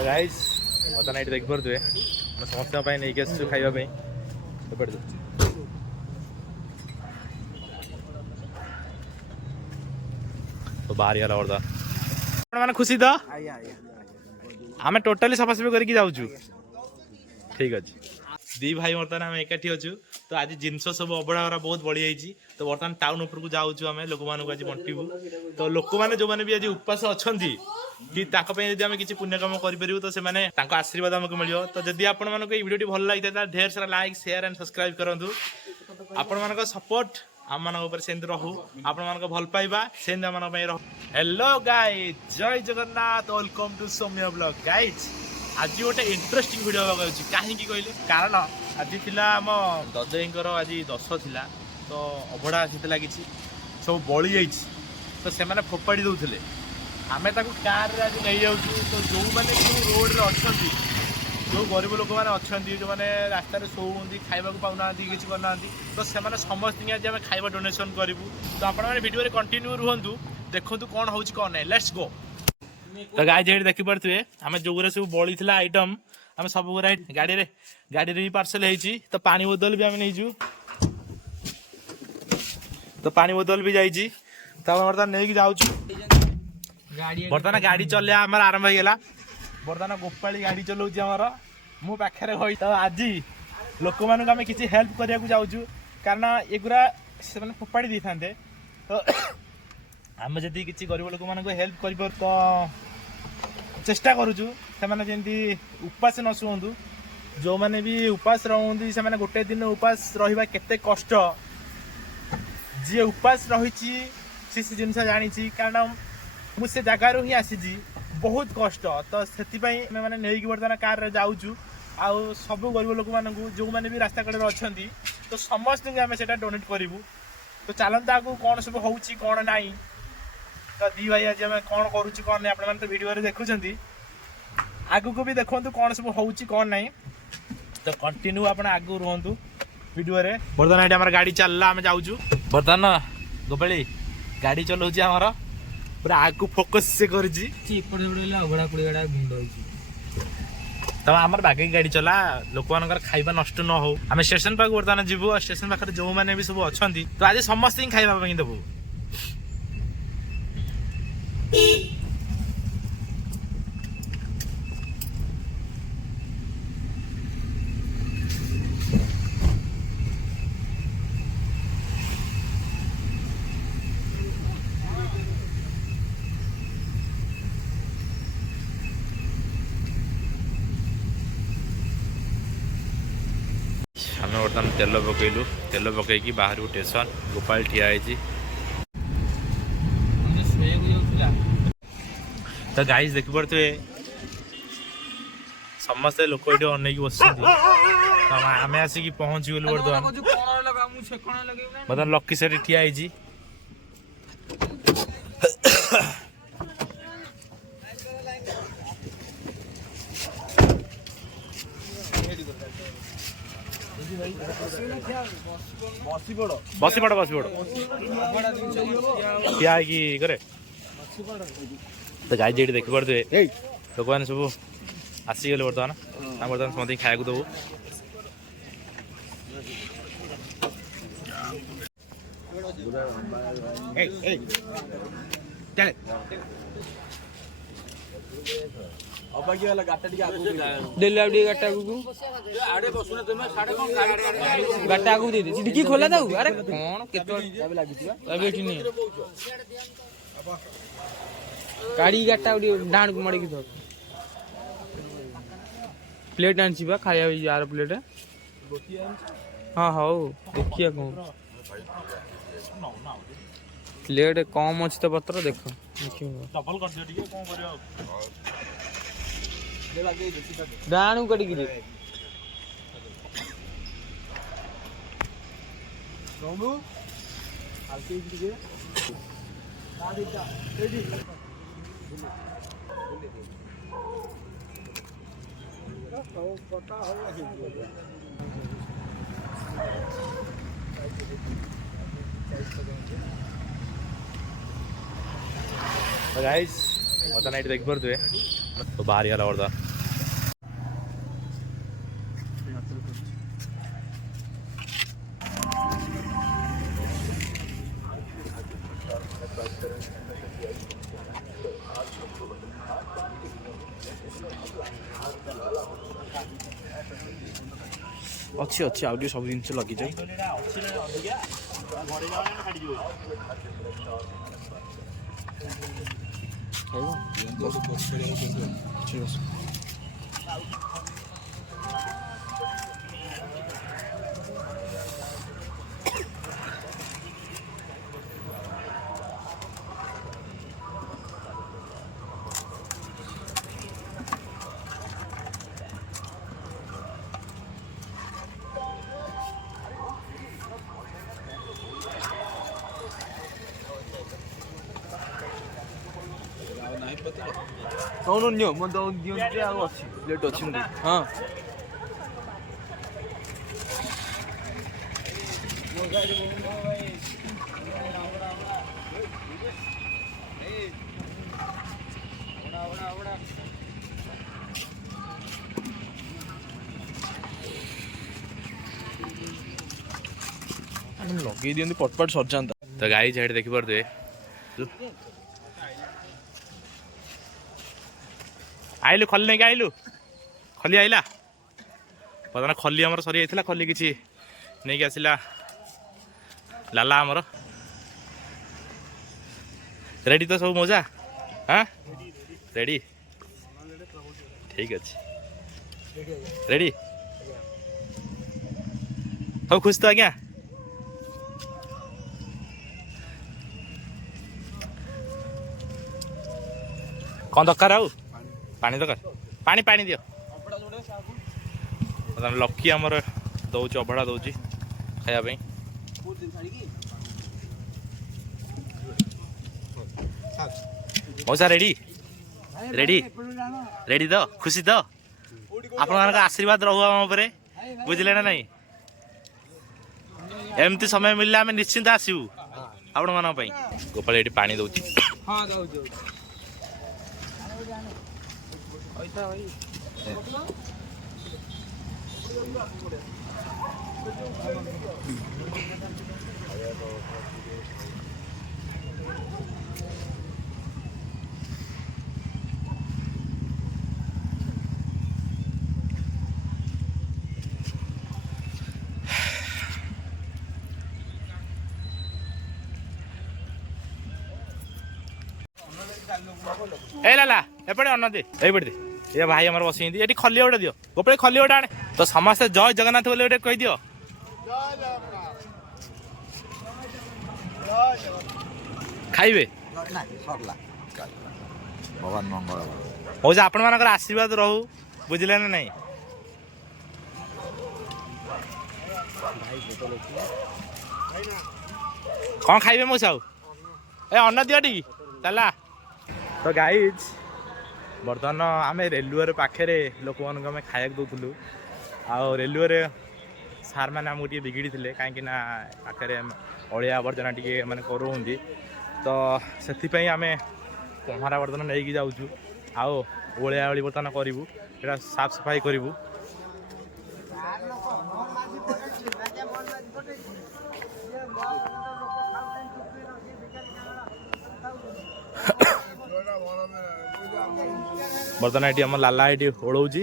Guys मत night देख पारे समस्त नहीं खावाई तो बाहर गला बर्तमान मैंने खुशी तो आम टोटाली सफासफी करके जाऊँ ठीक अच्छे दी भाई बर्तमान आम एकाठी अच्छु तो आज जिनस सब अबड़ा अबड़ा बहुत बढ़ी जाइए तो बर्तमान टाउन उपरको जाऊँ आम लोक मान आज बंटू तो लोक मैंने जो मैंने भी आज उपास अच्छा कि जब आम किसी पुण्य कम करूँ तो से आशीर्वाद आमको मिल तो जदि आपण मानक वीडियो भल लगी था ढेर सारा लाइक शेयर एंड सब्सक्राइब करूँ आपण मान सपोर्ट आम मान रहू आपण मान भल पाइबा सेमती आम रहू। हेलो गाइज जय Jagannath welcome to Soumya blog guys आज गोटे इंटरेस्टिंग वीडियो होगा कहीं कहले कारण आज आम दजईर आज 10 थिला तो अभड़ा आसी किसी सब बड़ी जा तो से फोपाड़ी दौले आम कार आज नहीं जाऊँ तो जो मैंने रोड रे अच्छा जो गरीब लोक मैंने अच्छा जो मैंने रास्त शोती खावा पाऊना किसी करना तो से समस्त आज आम खावा डोनेसन करूँ तो आपने वीडियो कंटिन्यू रुहतु देखु कौन हो कौन नहीं लेट्स गो। तो गाय जे देखी पारे आम जो सब बड़ी थी आइटम आम सब गुरा गाड़ी भी पार्सल होती तो पानी बोतल भी आम नहीं तो पानी बोतल भी जाइए तो बर्तमान नहीं जाऊँ बर्तमान गाड़ी चलिया आमर आरंभ होगा बर्तमान गोपाली गाड़ी चलाऊँ आमर मो पाखे गई तो आज लोक मान आम किसी हेल्प करने जाऊँ कारण एगुरा से फोपाड़ी दे था तो आम जदि किसी गरीब लोक मान हेल्प कर तो चेष्टा करुचु से उपास न शुंतु जो मैंने भी उपास रहती से गोटे दिन उपास रहा केते कष्ट जी उपास रही से जिन जानी कारण मुझे जगार ही आसी बहुत कष्ट तो से मैंने नहीं बर्तमान कार जाऊँ आउ सब गरीब लोक मान जो मैंने भी रास्ता कड़े अच्छा तो समस्त आम से डोनेट करूँ तो चलता आगे कौन सब हो कौन ना तो दी भाई आज आम कौन करुँ कौन नहीं आपने तो वीडियो देखुं आगू को भी देखु कौन सब हो कौन ना तो कंटिन्यू आप आगू रुहतु वीडियो रे बर्तमान ये आम गाड़ी चलला आम जाऊँ बर्तमान गोपाली गाड़ी चलाऊँ आमर पूरा आगू फोकस से कर तो आम बागे गाड़ी चला लोक मान खाଇବା नष्ट न हो आम स्टेशन पाक बर्तमान जीवु स्टेशन पाखे जो मैंने भी सब अच्छा तो आज समस्त ही खाଇବା देवु आम बर्तमान तेल पकईलु तेल पकईकि बाहर स्टेशन गोपाल ठिया तो गाइस देखी पारे समस्ते लोक ये अनेक बस आम आसिक पहुँची गलु बर्तमान लकी सेठी ठिया बसी पड़ ठिया करे तो गाई जे देखी पारे लोक मैंने सब आसीगले बर्तमान आम बर्तमान समझ खाया दबू गाटा आगू दे डिक्की खोला था अरे कौन केतनी गाड़ी गाटा डाण को मड़ी की प्लेट आनी खाया यार प्लेट हाँ हाँ देखिए कौन प्लेट कम अच्छी तो पत्र देख डाणू कटी गाइस ବର୍ତ୍ତମାନ ଏଇଠି ଦେଖିପାରୁଥିବେ ତ ବାହାରିଗଲା ବର୍ତ୍ତମାନ। ଅଛି ଅଛି ଆଉ ଟିକେ ସବୁ ଜିନିଷ ଲଗିଯାଏ। ନିଅ ମୋ ଦିଅନ୍ତୁ ଆଉ ଅଛି ପ୍ଲେଟ୍ ଅଛି ମୁଁ ହଁ ଲଗେଇ ଦିଅନ୍ତି ପଟପଟ ସରିଯାନ୍ତା। ତ ଗାଈ ସେଇଠି ଦେଖିପାରୁଥିବେ ଆଇଲୁ ଖଲି ନେଇକି ଆଇଲୁ ଖଲି ଆଇଲା ବର୍ତ୍ତମାନ ଖଲି ଆମର ସରି ଯାଇଥିଲା ଖଲି କିଛି ନେଇକି ଆସିଲା ଲାଲା ଆମର ରେଡ଼ି ତ ସବୁ ମଜା ହଁ ରେଡ଼ି ଠିକ୍ ଅଛି ରେଡ଼ି ସବୁ ଖୁସି ତ ଆଜ୍ଞା କ'ଣ ଦରକାର ଆଉ ପାଣି ଦରକାର ପାଣି ପାଣି ଦିଅ ଲକି ଆମର ଦଉଛି ଅଭଡ଼ା ଦଉଛି ଖାଇବା ପାଇଁ ମଉସା ରେଡ଼ି ରେଡ଼ି ରେଡ଼ି ତ ଖୁସି ତ ଆପଣମାନଙ୍କ ଆଶୀର୍ବାଦ ରହୁ ଆମ ଉପରେ ବୁଝିଲେ ନା ନାଇଁ ଏମିତି ସମୟ ମିଳିଲେ ଆମେ ନିଶ୍ଚିନ୍ତ ଆସିବୁ ଆପଣମାନଙ୍କ ପାଇଁ ଗୋପାଳ ଏଠି ପାଣି ଦଉଛି ए लाला एपटे अन्न दे एपटे दे ये भाई हमारे बसी ये खली गोटे दियो गोपे खली गोटे आने तो समस्ते जय जगन्नाथ बोले गोटे कही दियो खाइबे भगवान मंगल मौजा आपण मानकर आशीर्वाद रहू बुझिले ना नहीं कौन खाइबे मौसा ए अन्न दियो टी चला तो गाइज बर्तमान आम रेलवे पाखे लोक मानक खाया दूलु आ रेलवे सार मैंने आमको टे बिगिड़ी थे कहीं पाखे अलिया आवर्जना टे मैंने करूँ तो से आम पहरा बर्तमान नहीं जाऊँ आओ ओलिया ओली बर्तमान करूँ ये साफ सफाई करूँ बर्तमान ये आम लाला ये ओढ़ी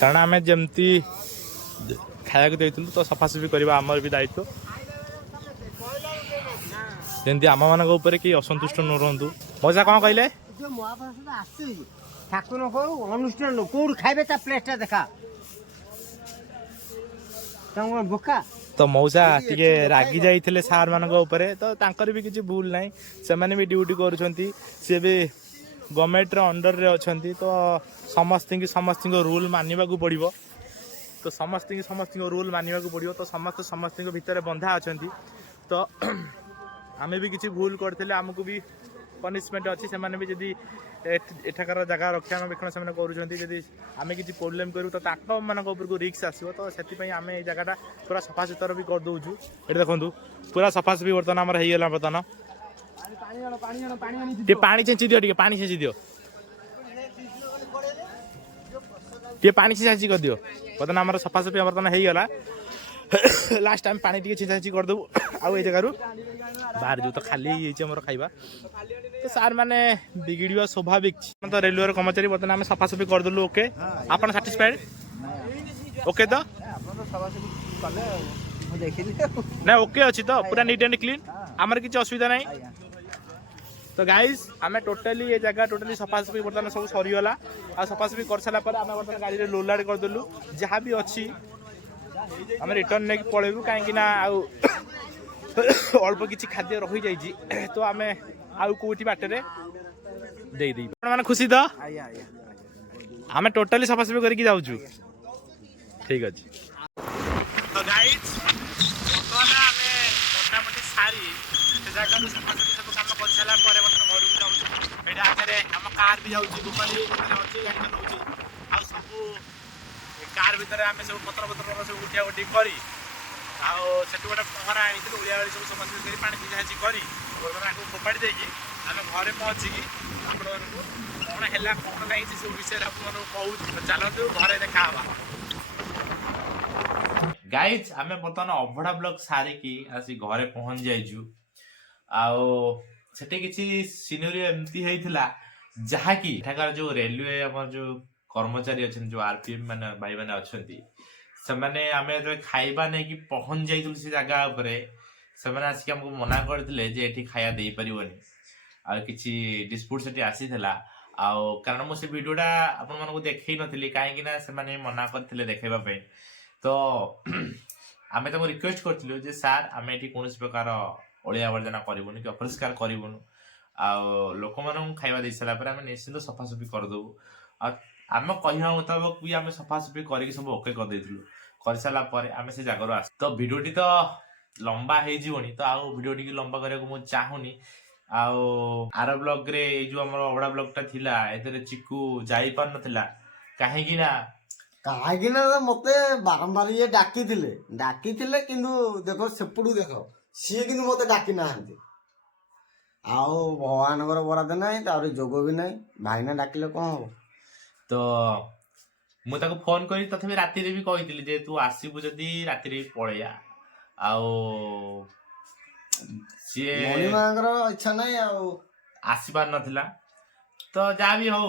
कारण आम जमती खाया देलु तो सफासफी करवा आमर भी दायित्व जमी आम मान कि असंतुष्ट न रुहतु मौसा कौन कहले ठाकुर अनुष्ठान कौन खाइबे प्लेटा देखा बोका तो मौसा टी रागी जाइए सार मान तो तांकर भी किसी भूल ना से मैंने भी ड्यूटी करुँचे भी गवर्नमेंट अंडर रे अच्छा तो समस्त रूल मानवा को पड़ो तो समस्त रूल मानवा को पड़ो तो समस्त भितर बंधा अच्छा तो आमे भी किसी भूल करते आमको भी पनिशमेंट अच्छी से भी जदि एठाकार जगह रक्षणाबेक्षण से करूँ जदि आम किसी प्रोब्लेम करूँ तो उपरको रिक्स आसो तो से आम ये जगहटा पूरा सफा सुतर भी करदे ये देखो पूरा सफासफी बर्तमान आम होगा बर्तमान पानी छेची दियो टे पानी छेची दियो टे पानी छेची कर दियो बर्तमान आम सफासफी बर्तमान होगा लास्ट टाइम पानी टी छेचा छेची करदेबू आउ ये जगह बाहर जो तो खाली होमर खाइबा तो सार मैंने बिगिड़ स्वाभाविक तो रेलवे कर्मचारी बर्तमान आम सफासफी करदेलु ओके आप साटिस्फाइड ओके तो ना ओके अच्छी तो पूरा नीट एंड क्लीन आमर किसी असुविधा नहीं तो गाइज आम टोटाली ये जगह टोटाली सफासफी बर्तमान सब सरीगला आ सफासफी कर सारा पर आम बर्तमान गाड़ी में लोलाड करदेलु जहाँ भी अच्छी आम रिटर्न नहीं पलैबू कहीं अल्प किसी खाद्य रही जाइए तो आम आउ कौटी बाटे मैंने खुशी तो आम टोटाली सफासफी करके जाऊँ ठीक अच्छे तो गाइज बर्तमान आम मोटामोटी सारी जगह सफासफी सब कम कर सारा घर को जाऊँ आगे आम कार भी जाऊँगी दुकानी अच्छी गाड़ी चलाऊँ आ सब कार भितर आम सब पत्र पत्र सब उठा उठी करी आठ गोटे पहरा आनी ओडिया बाड़ी सब सफासफी कर पानी भिजाची करी आपको फोपाड़ी देकी आम घरे पहुँचिकी आपको कौन है कौन नहीं से सब विषय आपको कहूँ चलतु घरे देखा गाइज आम बर्तमान अभड़ा ब्लॉक सारिकी आसी घरे पहुँच जाइजु आठी किसी सिनेरी एमती होता जहाँकि एठाकार जो रेलवे आम जो कर्मचारी अच्छा जो आरपीएम मान भाई मैंने अच्छा से मैंने आम जो खाइबा नहीं कि पहुँच जाइलु से जगह उपरे से आसिक आमको मना करते ये खाया दे पारनी आ किसी डिस्प्यूट से आसीला कारण मुझे भिडियोटा आपण मानक देखई नी कहीं से मना करते देखाइबा तो आम तुमको रिक्वेस्ट करूँ जे सार आम ये कौन प्रकार अलिया आवर्जना करूँ कि अपरिष्कार करूँ लोक मान खाଇବା दे सारापर आम निश्चिंत सफासफी करदेबू आम कहवा मुताबक भी आम सफासफी करके सब ओके करदेलु कर सारापर आम से जगह आस तो भिडियोटी तो लंबा होनी तो आउ भिडियोटी लंबा करने को मुझे चाहूनी आर ब्लॉग रे जो आम अबड़ा ब्लॉगटा थिला एतरे चिकू जाई पार नथिला काहेकि ना मते बारंबार ये डाकी किंतु देखो सेपटू देख सी कि मते डाकी ना आओ भगवान बराद ना जोग भी ना भाईना डाकिले कौन हम तो मुझे फोन करी तथापि राति भी कही जे तू आसबू जदि राति पलैया सी इच्छा ना आसपार नाला तो जहाँ भी हो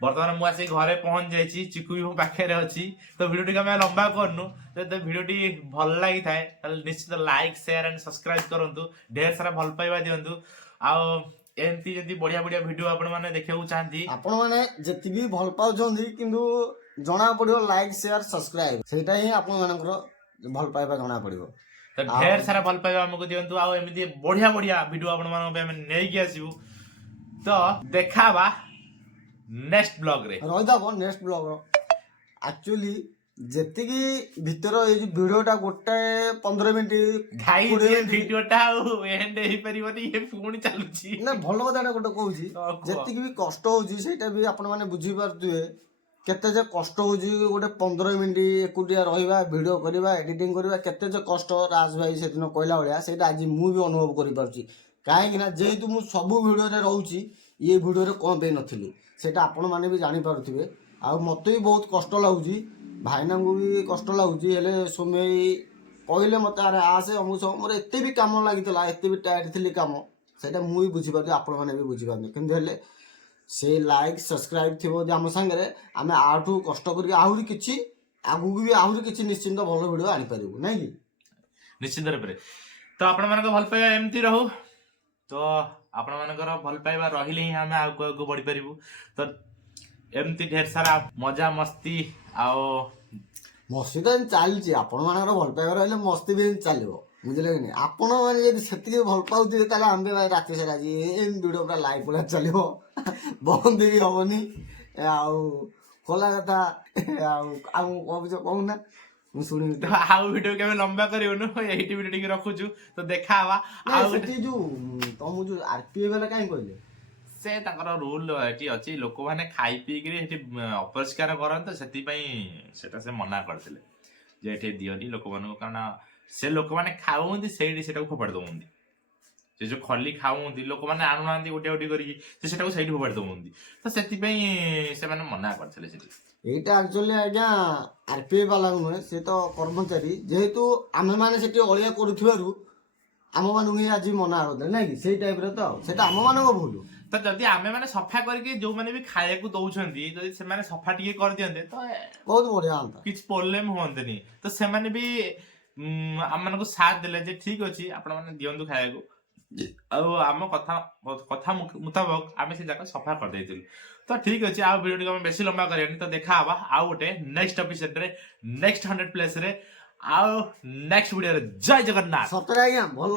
बर्तमान मुझे घरे पहुँच जाइए चिकू भी मो पाखे अच्छी तो भिडियोटी आम लंबा करनु तो भिडियोटी भल लगी थाए निश्चित लाइक शेयर एंड सब्सक्राइब करूँ ढेर सारा भल पाइबा दिंतु एमती जदि बढ़िया बढ़िया भिडियो आपण माने देखिବାକୁ चाहती आपण माने जति भी भल पाउछंदी किंतु जणा पड़ियो लाइक शेयर सब्सक्राइब सेटा ही आपण मानकर भल पाइबा जणा पड़ियो तो ढेर सारा भल पाइबा हमको दियंतु आ एमती बढ़िया बढ़िया भिडियो आपण माने हम नै कि आसीबू तो देखाबा नेक्स्ट ब्लॉग रे रहिदाबो नेक्स्ट ब्लॉग एक्चुअली जेतिकी भीतर ये वीडियोटा गोटे 15 मिनिट गाई ये वीडियोटा एंड हे परिबनी ये फोन चालुची ना भलो कथाटा गोटे कहूची जेतिकी भी कष्ट होची सेटा भी आपण माने बुझी पारथुए केते जे कष्ट होची गोटे 15 मिनिट एकुटिया रहिबा वीडियो करबा एडिटिंग करबा केते जे कष्ट राज भाई सेदिन कहला भलिया सेटा आज मु भी अनुभव करि पारची काहे कि ना जेतु मु सब वीडियो रे रहउची ये वीडियो रे कोन पे नथिली सेटा आपण माने भी जानि पारुथिबे आ मते भी बहुत कष्ट लागुची भाईना को भी कष्ट लगुच सोमे कहले मत अरे आसे अमुक मोर एत भी कम लगी एत भी टायर्ड थी कम से मुझे बुझीपार आपण मैंने भी बुझीपार कि से लाइक सब्सक्राइब थी आम सागर आम आठू कष्ट कर आहरी कि आगू भी आहरी कि निश्चिंत भल भिड आनीपर ना कि निश्चित रूप से तो आपण मान भल पाइबा एमती रहू तो आपण मान भल पाइबा रही ही आम आगे बढ़ी पारू तो एमती ढेर सारा मजा मस्ती आओ मस्ती तो चलती आपण मान भल पाइबा रही मस्ती भी चलो बुझे कि नहीं आपण मैंने से भल पाथे आम भाई राति सारा आज वीडियो पूरा लाइव पूरा चलो बंद भी हेनी खोला कथा कहना ମୁଁ ଶୁଣିବି ତ ଆଉ ଭିଡିଓ କେବେ ଲମ୍ବା କରିବୁନୁ ଏଇଠି ଭିଡିଓ ଟିକେ ରଖୁଛୁ ତ ଦେଖା ହବା ଆଉ ସେଠି ଯୋଉ ତମକୁ ଯୋଉ ଆରପିଏ ବାଲା କାହିଁ କହିଲେ ସେ ତାଙ୍କର ରୁଲ ଏଠି ଅଛି ଲୋକମାନେ ଖାଇ ପିଇକିରି ଏଠି ଅପରିଷ୍କାର କରନ୍ତି ତ ସେଥିପାଇଁ ସେଟା ସେ ମନା କରିଥିଲେ ଯେ ଏଠି ଦିଅନି ଲୋକମାନଙ୍କୁ କାରଣ ସେ ଲୋକମାନେ ଖାଉନ୍ତି ସେଇଠି ସେଟାକୁ ଫୋପାଡ଼ି ଦଉଛନ୍ତି ସେ ଯୋଉ ଖଲି ଖାଉନ୍ତି ଲୋକମାନେ ଆଣୁନାହାନ୍ତି ଗୋଟିଏ ଗୋଟି କରିକି ସେ ସେଟାକୁ ସେଇଠି ଫୋପାଡ଼ି ଦଉଛନ୍ତି ତ ସେଥିପାଇଁ ସେମାନେ ମନା କରିଥିଲେ ସେଠି ଏଇଟା ଆକ୍ଚୁଆଲି ଆଜ୍ଞା ଆରପିଏ ବାଲା ନୁହେଁ ସେ ତ କର୍ମଚାରୀ ଯେହେତୁ ଆମେମାନେ ସେଠି ଅଳିଆ କରୁଥିବାରୁ ଆମମାନଙ୍କୁ ହିଁ ଆଜି ମନା କରିଦେଲେ ନାଇଁ କି ସେଇ ଟାଇପର ତ ସେଟା ଆମମାନଙ୍କ ଭୁଲ ତ ଯଦି ଆମେ ମାନେ ସଫା କରିକି ଯୋଉମାନେ ବି ଖାଇବାକୁ ଦଉଛନ୍ତି ଯଦି ସେମାନେ ସଫା ଟିକେ କରିଦିଅନ୍ତେ ତ ବହୁତ ବଢିଆ ହୁଅନ୍ତା କିଛି ପ୍ରୋବ୍ଲେମ ହୁଅନ୍ତାନି ତ ସେମାନେ ବି ଆମମାନଙ୍କୁ ସାଥ ଦେଲେ ଯେ ଠିକ ଅଛି ଆପଣ ମାନେ ଦିଅନ୍ତୁ ଖାଇବାକୁ ଆଉ ଆମ କଥା ମୁତାବକ ଆମେ ସେ ଜାଗା ସଫା କରିଦେଇଥିଲୁ ତ ଠିକ ଅଛି ଆଉ ଭିଡିଓ ଆମେ ବେଶୀ ଲମ୍ବା କରିବାନି ତ ଦେଖା ହବା ଆଉ ଗୋଟେ ନେକ୍ସଟ ଏପିସୋଡରେ ନେକ୍ସଟ 100 ପ୍ଲେସରେ ଆଉ ନେକ୍ସଟ ଭିଡିଓରେ ଜୟ ଜଗନ୍ନାଥ ସତରେ ଆଜ୍ଞା ଭଲ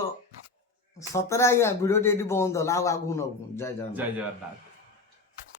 ସତରେ ଆଜ୍ଞା ଭିଡିଓଟି ଏଠି ବନ୍ଦ ହେଲା ଆଉ ଆଗକୁ ନବୁ ଜୟ ଜଗନ୍ନାଥ ଜୟ ଜଗନ୍ନାଥ